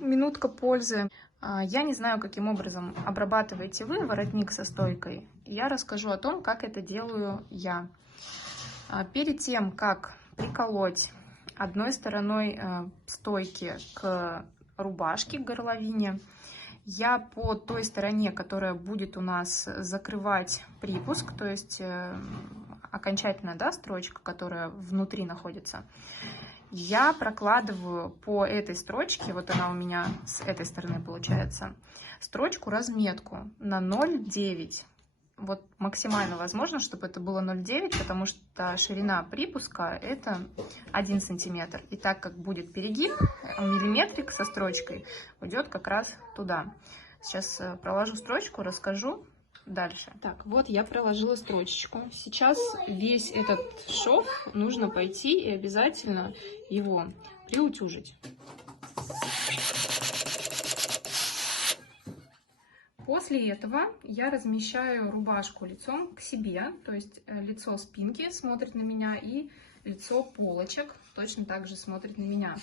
Минутка пользы. Я не знаю, каким образом обрабатываете вы воротник со стойкой. Я расскажу о том, как это делаю я. Перед тем, как приколоть одной стороной стойки к рубашке, к горловине, я по той стороне, которая будет у нас закрывать припуск, то есть окончательная, да, строчка, которая внутри находится, я прокладываю по этой строчке, вот она у меня с этой стороны получается, строчку разметку на 0,9. Вот максимально возможно, чтобы это было 0,9, потому что ширина припуска это 1 сантиметр. И так как будет перегиб, миллиметрик со строчкой уйдет как раз туда. Сейчас проложу строчку, расскажу дальше. Так, вот я проложила строчечку. Сейчас весь этот шов нужно пойти и обязательно его приутюжить. После этого я размещаю рубашку лицом к себе, то есть лицо спинки смотрит на меня и лицо полочек точно так же смотрит на меня.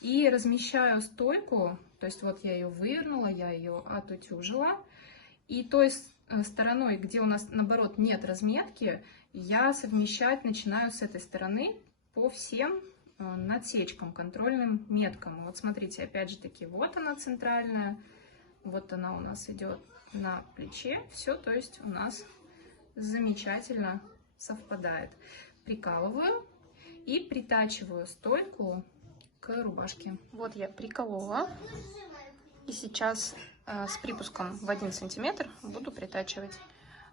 И размещаю стойку, то есть вот я ее вывернула, я ее отутюжила. И той стороной, где у нас наоборот нет разметки, я совмещать начинаю с этой стороны по всем надсечкам, контрольным меткам. Вот смотрите, опять же таки, вот она центральная. Вот она у нас идет на плече. Все, то есть у нас замечательно совпадает. Прикалываю и притачиваю стойку к рубашке. Вот я приколола. И сейчас с припуском в 1 сантиметр буду притачивать.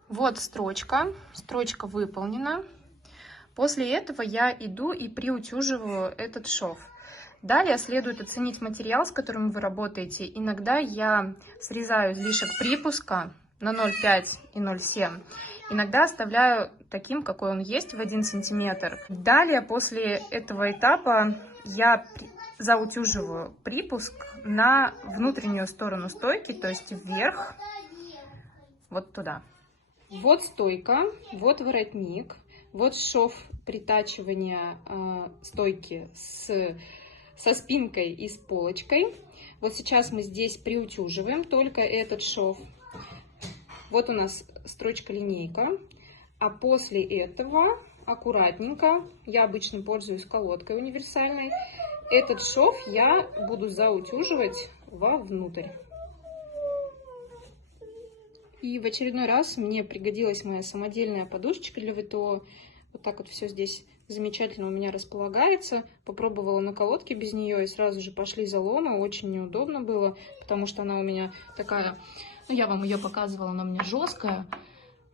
Вот строчка. Строчка выполнена. После этого я иду и приутюживаю этот шов. Далее следует оценить материал, с которым вы работаете. Иногда я срезаю излишек припуска на 0,5 и 0,7. Иногда оставляю таким, какой он есть, в 1 сантиметр. Далее, после этого этапа, я заутюживаю припуск на внутреннюю сторону стойки, то есть вверх, вот туда. Вот стойка, вот воротник, вот шов притачивания стойки со спинкой и с полочкой. Вот сейчас мы здесь приутюживаем только этот шов. Вот у нас строчка-линейка. А после этого аккуратненько, я обычно пользуюсь колодкой универсальной, этот шов я буду заутюживать вовнутрь. И в очередной раз мне пригодилась моя самодельная подушечка для ВТО. Вот так вот все здесь замечательно у меня располагается. Попробовала на колодке без нее, и сразу же пошли заломы. Очень неудобно было, потому что она у меня такая, ну я вам ее показывала, она у меня жесткая,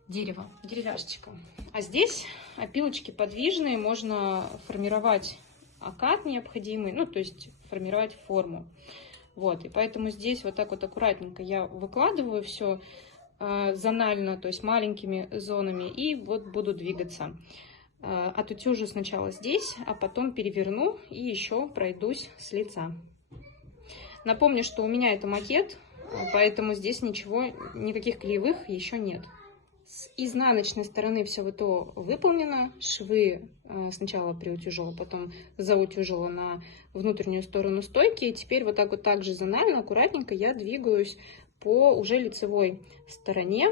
дерево, деревяшечка. А здесь опилочки подвижные, можно формировать окат необходимый, ну то есть формировать форму. Вот, и поэтому здесь вот так вот аккуратненько я выкладываю все зонально, то есть маленькими зонами, и вот буду двигаться. Отутюжу сначала здесь, а потом переверну и еще пройдусь с лица. Напомню, что у меня это макет, поэтому здесь никаких клеевых еще нет. С изнаночной стороны все ВТО выполнено. Швы сначала приутюжила, потом заутюжила на внутреннюю сторону стойки. И теперь вот так вот также зонально, аккуратненько я двигаюсь по уже лицевой стороне,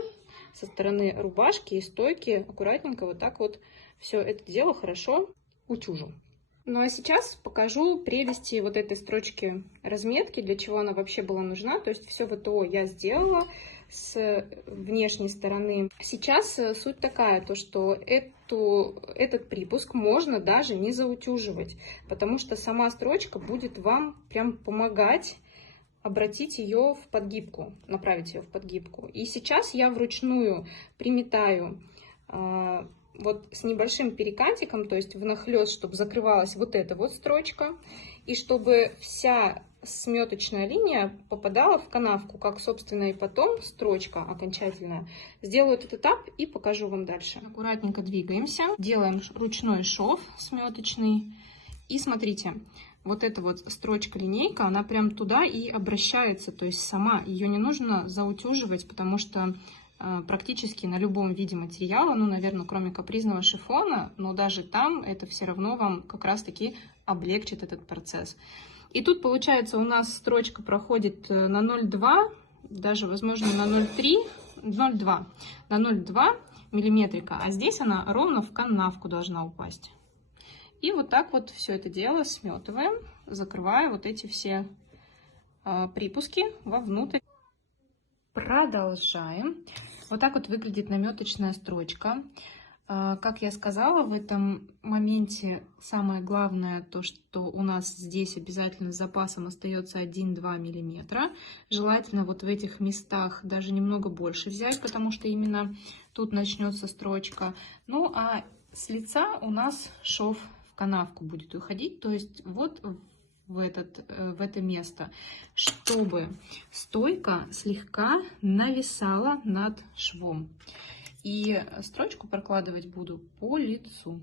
со стороны рубашки и стойки. Аккуратненько вот так вот все это дело хорошо утюжу. Ну а сейчас покажу прелести вот этой строчки разметки, для чего она вообще была нужна. То есть все ВТО я сделала с внешней стороны. Сейчас суть такая, то что этот припуск можно даже не заутюживать, потому что сама строчка будет вам прям помогать обратить ее в подгибку, направить ее в подгибку. И сейчас я вручную приметаю вот с небольшим перекатиком, то есть внахлёст, чтобы закрывалась вот эта вот строчка, и чтобы вся сметочная линия попадала в канавку, как, собственно, и потом строчка окончательная. Сделаю этот этап и покажу вам дальше. Аккуратненько двигаемся, делаем ручной шов сметочный, и смотрите, вот эта вот строчка-линейка, она прям туда и обращается, то есть сама, ее не нужно заутюживать, потому что практически на любом виде материала, ну, наверное, кроме капризного шифона, но даже там это все равно вам как раз-таки облегчит этот процесс. И тут, получается, у нас строчка проходит на 0,2, даже, возможно, на 0,3, 0,2, на 0,2 миллиметрика, а здесь она ровно в канавку должна упасть. И вот так вот все это дело сметываем, закрывая вот эти все припуски вовнутрь. Продолжаем. Вот так вот выглядит наметочная строчка. Как я сказала, в этом моменте самое главное то, что у нас здесь обязательно с запасом остается 1-2 миллиметра. Желательно вот в этих местах даже немного больше взять, потому что именно тут начнется строчка. Ну а с лица у нас шов в канавку будет уходить, то есть вот в это место, чтобы стойка слегка нависала над швом. И строчку прокладывать буду по лицу.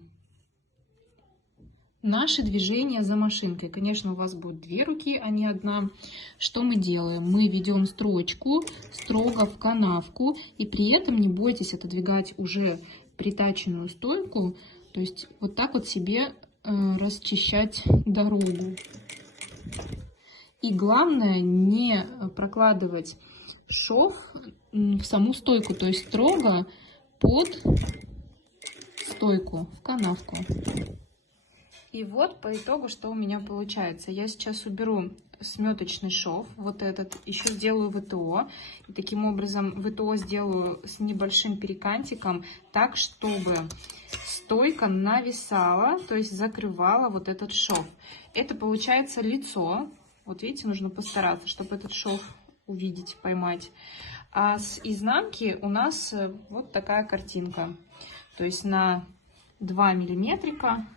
Наши движения за машинкой. Конечно, у вас будет 2 руки, а не 1. Что мы делаем? Мы ведем строчку строго в канавку. И при этом не бойтесь отодвигать уже притаченную стойку. То есть вот так вот себе расчищать дорогу. И главное не прокладывать шов в саму стойку, то есть строго под стойку, в канавку. И вот по итогу, что у меня получается. Я сейчас уберу сметочный шов, вот этот, еще сделаю ВТО. И таким образом ВТО сделаю с небольшим перекантиком, так, чтобы стойка нависала, то есть закрывала вот этот шов. Это получается лицо. Вот видите, нужно постараться, чтобы этот шов увидеть, поймать. А с изнанки у нас вот такая картинка. То есть на 2 миллиметрика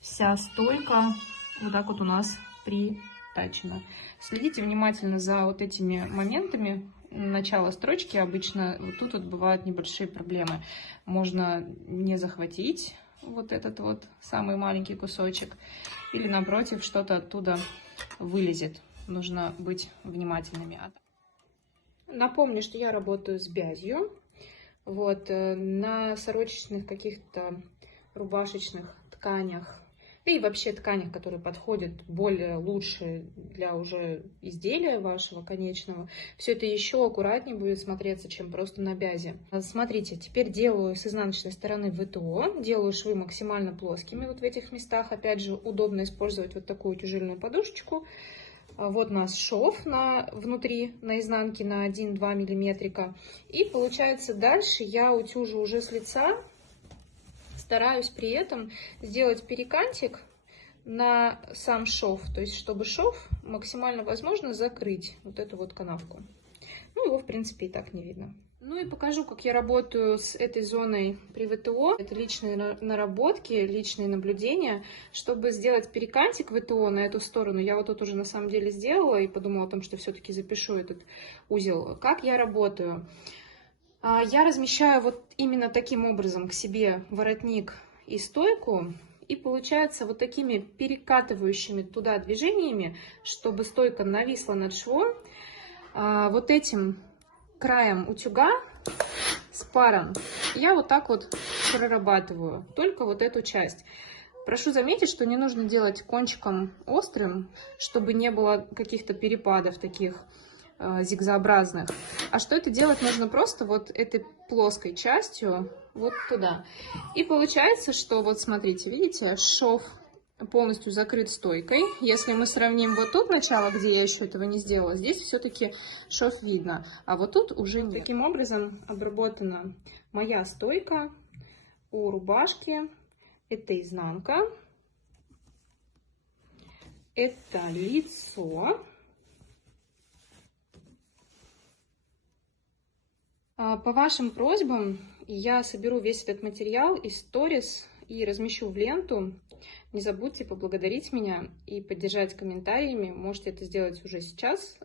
вся стойка вот так вот у нас притачена. Следите внимательно за вот этими моментами. Начало строчки обычно вот тут вот бывают небольшие проблемы. Можно не захватить вот этот вот самый маленький кусочек. Или напротив, что-то оттуда вылезет. Нужно быть внимательными. Напомню, что я работаю с бязью. Вот, на сорочечных каких-то рубашечных тканях, да и вообще тканях, которые подходят более лучше для уже изделия вашего конечного, все это еще аккуратнее будет смотреться, чем просто на бязе. Смотрите, теперь делаю с изнаночной стороны ВТО, делаю швы максимально плоскими вот в этих местах. Опять же, удобно использовать вот такую тяжельную подушечку. Вот у нас шов внутри, на изнанке на 1-2 миллиметрика. И получается дальше я утюжу уже с лица. Стараюсь при этом сделать перекантик на сам шов. То есть чтобы шов максимально возможно закрыть вот эту вот канавку. Ну его в принципе и так не видно. Ну и покажу, как я работаю с этой зоной при ВТО. Это личные наработки, личные наблюдения. Чтобы сделать перекантик ВТО на эту сторону, я вот тут уже на самом деле сделала и подумала о том, что все-таки запишу этот узел. Как я работаю? Я размещаю вот именно таким образом к себе воротник и стойку. И получается вот такими перекатывающими туда движениями, чтобы стойка нависла над швом, вот этим краем утюга с паром я вот так вот прорабатываю только вот эту часть. Прошу заметить, что не нужно делать кончиком острым, чтобы не было каких-то перепадов таких зигзообразных. А что это делать нужно просто вот этой плоской частью вот туда. И получается, что вот смотрите, видите, шов полностью закрыт стойкой. Если мы сравним вот тут начало, где я еще этого не сделала, здесь все-таки шов видно, а вот тут уже нет. Таким образом обработана моя стойка у рубашки. Это изнанка, это лицо. По вашим просьбам я соберу весь этот материал из сторис и размещу в ленту. Не забудьте поблагодарить меня и поддержать комментариями. Можете это сделать уже сейчас.